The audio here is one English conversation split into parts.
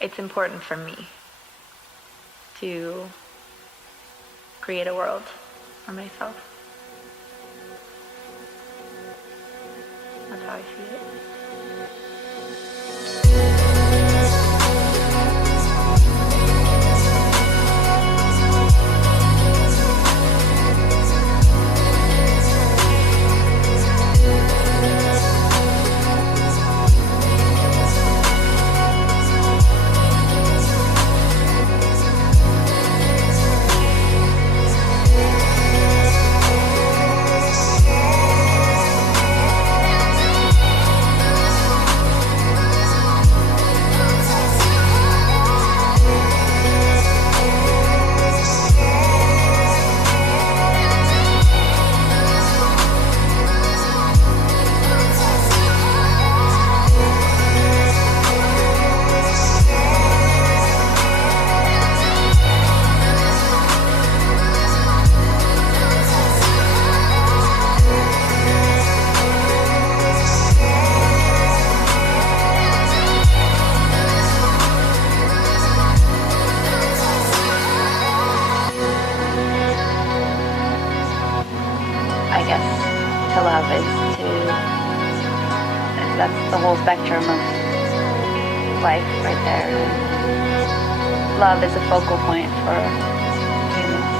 it's important for me to create a world for myself. That's how I see it. I guess to love that's the whole spectrum of life right there. And love is a focal point for humans,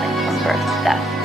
like from birth to death.